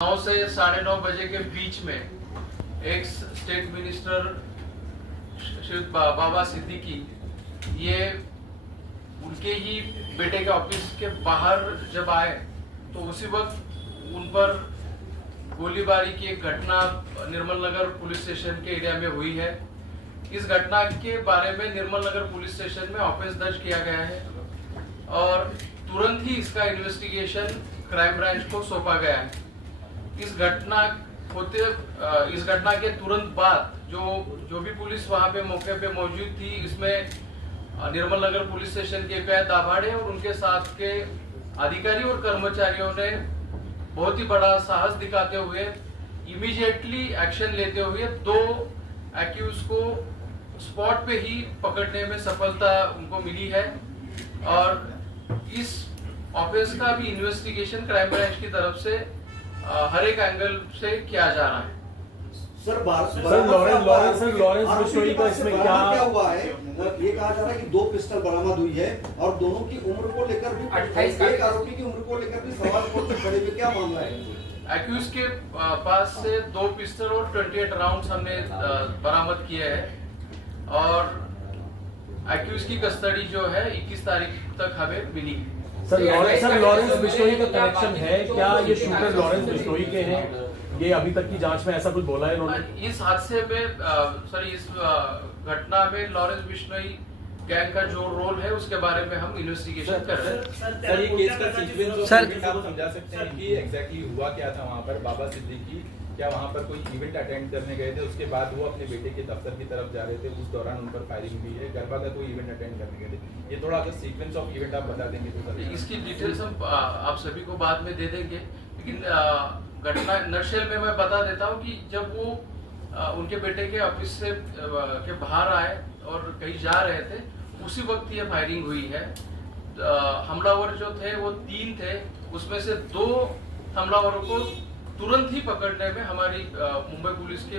9 से 9:30 बजे के बीच में एक्स स्टेट मिनिस्टर श्री बाबा सिद्दीकी ये उनके ही बेटे के ऑफिस के बाहर जब आए तो उसी वक्त उन पर गोलीबारी की एक घटना निर्मल नगर पुलिस स्टेशन के एरिया में हुई है। इस घटना के बारे में निर्मल नगर पुलिस स्टेशन में ऑफेंस दर्ज किया गया है और तुरंत ही इसका इन्वेस्टिगेशन क्राइम ब्रांच को सौंपा गया है। इस घटना के तुरंत बाद जो भी पुलिस वहां पे मौके पे मौजूद थी, इसमें निर्मल नगर पुलिस स्टेशन के एपीआई दाभाड़े और उनके साथ के अधिकारी और कर्मचारियों ने बहुत ही बड़ा साहस दिखाते हुए इमीडिएटली एक्शन लेते हुए 2 एक्यूज को स्पॉट पे ही पकड़ने में सफलता उनको मिली है और इस ऑफेंस का भी इन्वेस्टिगेशन क्राइम ब्रांच की तरफ से हर एक एंगल से किया जा रहा है। लॉरेंस बिश्नोई का इसमें क्या हुआ है? ये कहा जा रहा है कि 2 पिस्टल बरामद हुई है और दोनों की उम्र को लेकर भी 28 एक आरोपी की उम्र को लेकर भी सवाल खड़े हुए, क्या मामला है? एक्यूज के पास से 2 पिस्टल और 28 राउंड्स हमने बरामद किए हैं और एक्यूज की कस्टडी जो है 21 तारीख तक हमें मिली। सर लॉरेंस बिश्नोई का कनेक्शन है क्या? ये शूटर लॉरेंस बिश्नोई के हैं? ये अभी तक की जांच में ऐसा कुछ बोला है इन्होंने? इस हादसे में सर इस घटना में लॉरेंस बिश्नोई गैंग का जो रोल है उसके बारे में हम इन्वेस्टिगेशन कर रहे हैं। सर ये केस का सीक्वेंस आप समझा सकते हैं कि एग्जैक्टली हुआ क्या था वहाँ पर? बाबा सिद्दीकी क्या वहाँ पर कोई इवेंट अटेंड करने गए थे, उसके बाद वो अपने बेटे के दफ्तर की तरफ जा रहे थे, उस दौरान उन पर फायरिंग हुई है, गरबा का कोई इवेंट अटेंड करने गए थे? ये थोड़ा अगर सीक्वेंस ऑफ इवेंट आप बता देंगे तो सर। इसकी डिटेल्स हम आप सभी को बाद में दे देंगे, लेकिन घटना नटशेल में मैं बता देता हूँ कि जब वो उनके बेटे के ऑफिस से के बाहर आए और कहीं जा रहे थे, उसी वक्त ये फायरिंग हुई है। हमलावर जो थे वो 3 थे, उसमें से 2 हमलावरों को तुरंत ही पकड़ने में हमारी मुंबई पुलिस के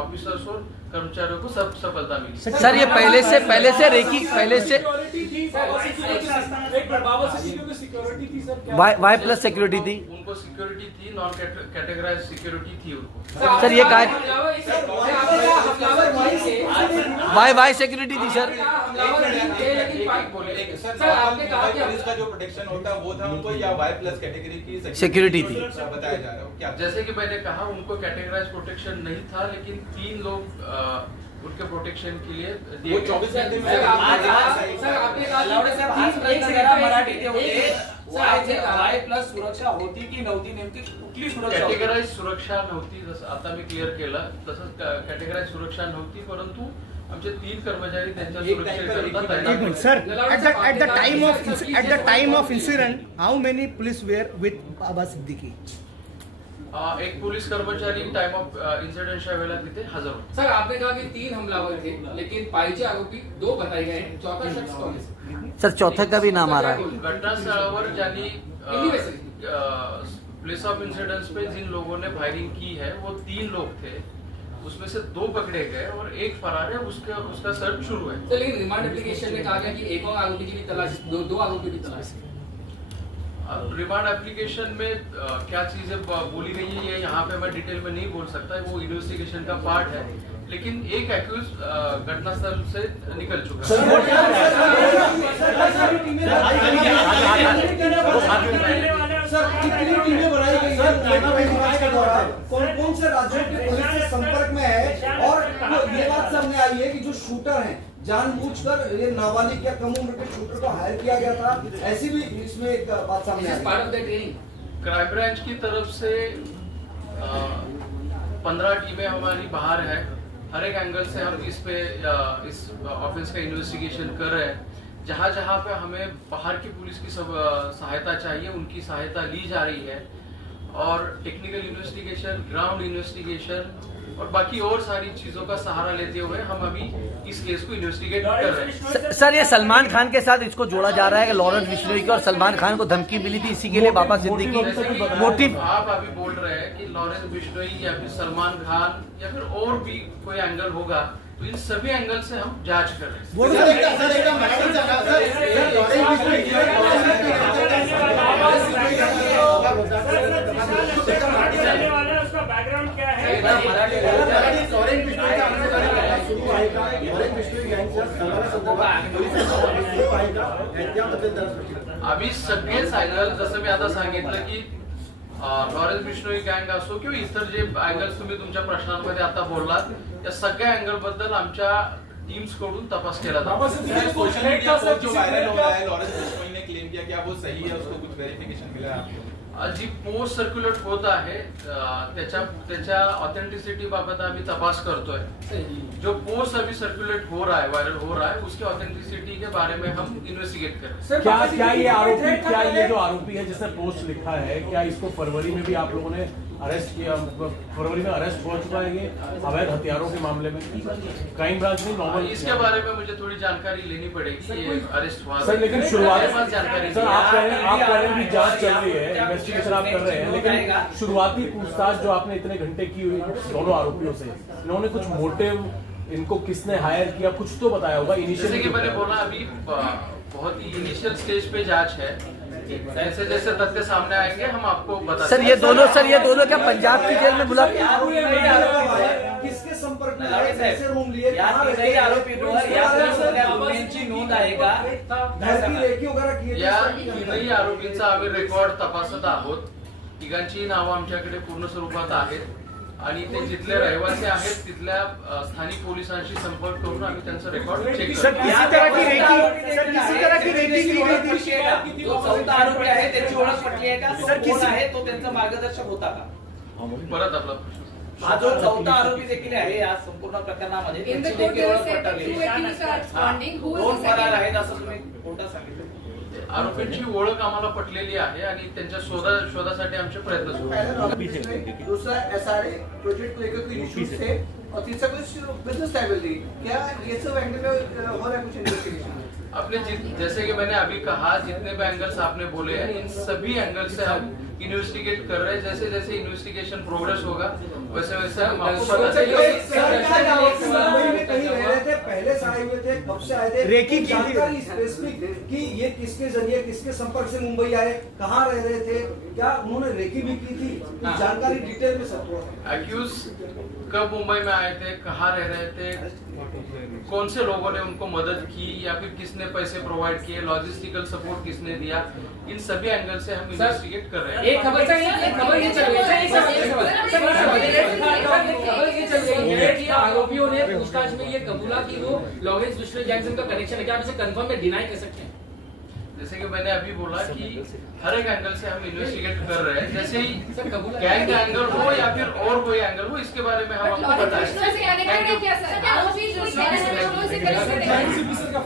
ऑफिसर्स और कर्मचारियों को सफलता मिली। सर ये पहले से रेकी वाई प्लस सिक्योरिटी थी, उनको सिक्योरिटी थी, नॉन कैटेगराइज सिक्योरिटी थी उनको। सर ये वाई सिक्योरिटी थी सर। पुलिस का जो प्रोटेक्शन होता है वो था उनको या वाई प्लस कैटेगरी की सिक्योरिटी थी बताया जा रहा है क्या? जैसे कि मैंने कहा उनको कैटेगराइज प्रोटेक्शन नहीं था, लेकिन 3 लोग उनके प्रोटेक्शन के लिए वो 24 घंटे में सुरक्षा होती की नव्हती, नेमकी कुठली सुरक्षा? कॅटेगराइज सुरक्षा नव्हती, जसं आता मी क्लिअर केलं तसंच कॅटेगराइज सुरक्षा नव्हती, परंतु आमचे 3 कर्मचारी त्यांच्या सुरक्षेकरता तैनात. Sir, at the time of incident, how many police were with Baba Siddiqui? एक पोलीस कर्मचारी टाइम ऑफ इन्सिडेंटच्या वेळेला तिथे हजर होते. सर आपने कहा कि 3 हमलावर थे, लेकिन पाइचे आरोपी 2 बताए गए हैं, चौथा शख्स कौन है? सर चौथे का भी नाम आ रहा है। घटनास्थळावर ज्यांनी प्लेस ऑफ इंसिडेंट्स पे जिन लोगों ने फायरिंग की है वो 3 लोग थे, उसमें से 2 पकड़े गए और एक फरार है, उसका सर्च शुरू है। तो लेकिन रिमांड एप्लीकेशन में कहा गया कि एक और आरोपी की भी तलाश, 2 आरोपी की तलाश। रिमांड एप्लीकेशन में क्या चीजें बोली गई है ये यहाँ पे मैं डिटेल में नहीं बोल सकता, वो इन्वेस्टिगेशन का पार्ट है, लेकिन एक एक्यूज घटनास्थल से निकल चुका है। कितनी टीमें बनाई गई हैं? कौन से राज्यों की पुलिस से संपर्क में है? और ये बात सामने आई है कि जो शूटर हैं जानबूझकर ये नाबालिग या कम उम्र के शूटर को हायर किया गया था, ऐसी भी इसमें एक बात सामने आई है। क्राइम ब्रांच की तरफ से 15 टीमें हमारी बाहर है, हर एक एंगल से हम इस ऑफेंस का इन्वेस्टिगेशन कर रहे हैं। जहां जहां पे हमें बाहर की पुलिस की सहायता चाहिए उनकी सहायता ली जा रही है और टेक्निकल इन्वेस्टिगेशन, ग्राउंड इन्वेस्टिगेशन और बाकी और सारी चीजों का सहारा लेते हुए हम अभी इस केस को इन्वेस्टिगेट कर रहे हैं। सर ये सलमान खान के साथ इसको जोड़ा जा रहा है कि लॉरेंस बिश्नोई को और सलमान खान को धमकी मिली थी, इसी के लिए बाबा सिद्दीकी मोटिव आप अभी बोल रहे हैं कि लॉरेंस बिश्नोई या फिर सलमान खान या फिर और भी कोई एंगल होगा, तो इन सभी एंगल से हम जांच कर रहे हैं। उसका बैकग्राउंड क्या है? आम्ही सगळेच अँगल, जसं मी आता सांगितलं की लॉरेन्स बिश्नोई गँग असो किंवा इतर जे अँगल्स तुम्ही तुमच्या प्रश्नांमध्ये आता बोललात, या सगळ्या अँगल बद्दल आमच्या टीम्स कडून तपास केला जातो। सोशल मीडिया पर जो वायरल हो रहा है, लॉरेन्स बिश्नोई ने क्लेम किया, क्या वो सही है? उसको कुछ वेरिफिकेशन मिला है आपको? जी पोस्ट सर्क्युलेट होत आहे त्याच्या ऑथेंटिसिटी बाबत आम्ही तपास करतोय। जो पोस्ट अभी सर्कुलेट हो रहा है, वायरल हो रहा है, उसकी ऑथेंटिसिटी के बारे में हम इन्वेस्टिगेट कर रहे हैं। क्या ये जो आरोपी है जिसने पोस्ट लिखा है, क्या इसको फरवरी में भी आप लोगों ने अरेस्ट किया? फरवरी में अरेस्ट हो चुका है ये अवैध हथियारों के मामले में? क्राइम ब्रांच ने नॉर्मल इसके बारे में मुझे थोड़ी जानकारी लेनी पड़ेगी, ये अरेस्ट हुआ सर, लेकिन शुरुआत जानकारी सर आप कह रहे हैं कि जांच चल रही है, इन्वेस्टिगेशन आप कर रहे हैं, लेकिन शुरुआती पूछताछ जो आपने इतने घंटे की हुई दोनों आरोपियों से, इन्होंने कुछ मोटिव, इनको किसने हायर किया, कुछ तो बताया होगा जैसे कि इनिशियली? मैंने बोला अभी बहुत ही इनिशियल स्टेज पे जांच है। जैसे जैसे तथ्य सामने आएंगे हम आपको बता सर ये दोनों क्या पंजाब की जेल में बुला किसके संपर्क में आए, कैसे रूम लिए, कहाँ रहते थे, नोंद आहे का? घरची लेखी वगैरे किए या तीनही आरोपींचा आम्ही रेकॉर्ड तपासत आहोत। तिघांची नावं आमच्याकडे पूर्ण स्वरूपात आहेत आणि ते जिथले रहिवासी आहेत तिथल्या स्थानिक पोलिसांशी संपर्क करून आम्ही त्यांचं रेकॉर्ड चेक सर करतो। किसी तरह की रेकी की गई थी? जो चौथा आरोपी आहे त्याची ओळख पटली आहे का? सर, कोण आहे तो त्यांचा मार्गदर्शक होता का? परत आपला प्रश्न। हा जो चौथा आरोपी देखील आहे या संपूर्ण प्रकरणामध्ये In the त्याची court, देखील they ओळख said that पटवली. two accused are absconding. Who is दोन the फरार second? आहेत असं तुम्ही कोर्टात सांगितलं. आरोपींची ओळख आम्हाला पटलेली आहे आणि त्यांच्या शोधासाठी आमचे प्रयत्न सुरू आहेत। दूसरा SRA प्रोजेक्ट को लेकर कोई इश्यूज थे और तीसरा कुछ बिजनेस लायबिलिटी, क्या ये सब एंगल में हो रहा है कुछ इन्वेस्टिगेशन? आपने जैसे कि मैंने अभी कहा, जितने भी एंगल्स आपने बोले हैं इन सभी एंगल से हम इन्वेस्टिगेट कर रहे हैं। जैसे जैसे इन्वेस्टिगेशन प्रोग्रेस होगा वैसे वैसे हम आपको बता देंगे। मुंबई में कहीं रह रहे थे, पहले से आए हुए थे, कब से आए थे, रेकी की थी। जानकारी स्पेसिफिक कि ये किसके जरिए, किसके संपर्क से मुंबई आए, कहाँ रह रहे थे, क्या उन्होंने रेकी भी की थी, जानकारी डिटेल में सब थोड़ा। एक्यूज कब मुंबई में आए थे, कहाँ रह रहे थे, कौन से लोगों ने उनको मदद की या फिर किसने पैसे प्रोवाइड किए, लॉजिस्टिकल सपोर्ट किसने दिया, इन सभी एंगल से हम इन्वेस्टिगेट कर रहे हैं। एक खबर ये चल रही है कि आरोपियों ने पूछताछ में ये कबूला कि वो लॉरेन्स बिश्नोई गैंग से उनका कनेक्शन है। क्या आप इसे कंफर्म में डिनाई कर सकते हैं? जैसे कि मैंने अभी बोला कि हर एक एंगल से हम इन्वेस्टिगेट कर रहे हैं। जैसे ही सर कबूल गैंग का एंगल हो या फिर और कोई एंगल हो, इसके बारे में हम आपको बताएंगे। लॉरेन्स बिश्नोई से कनेक्टेड है क्या सर? क्या आरोपी जो है वो से कनेक्टेड है?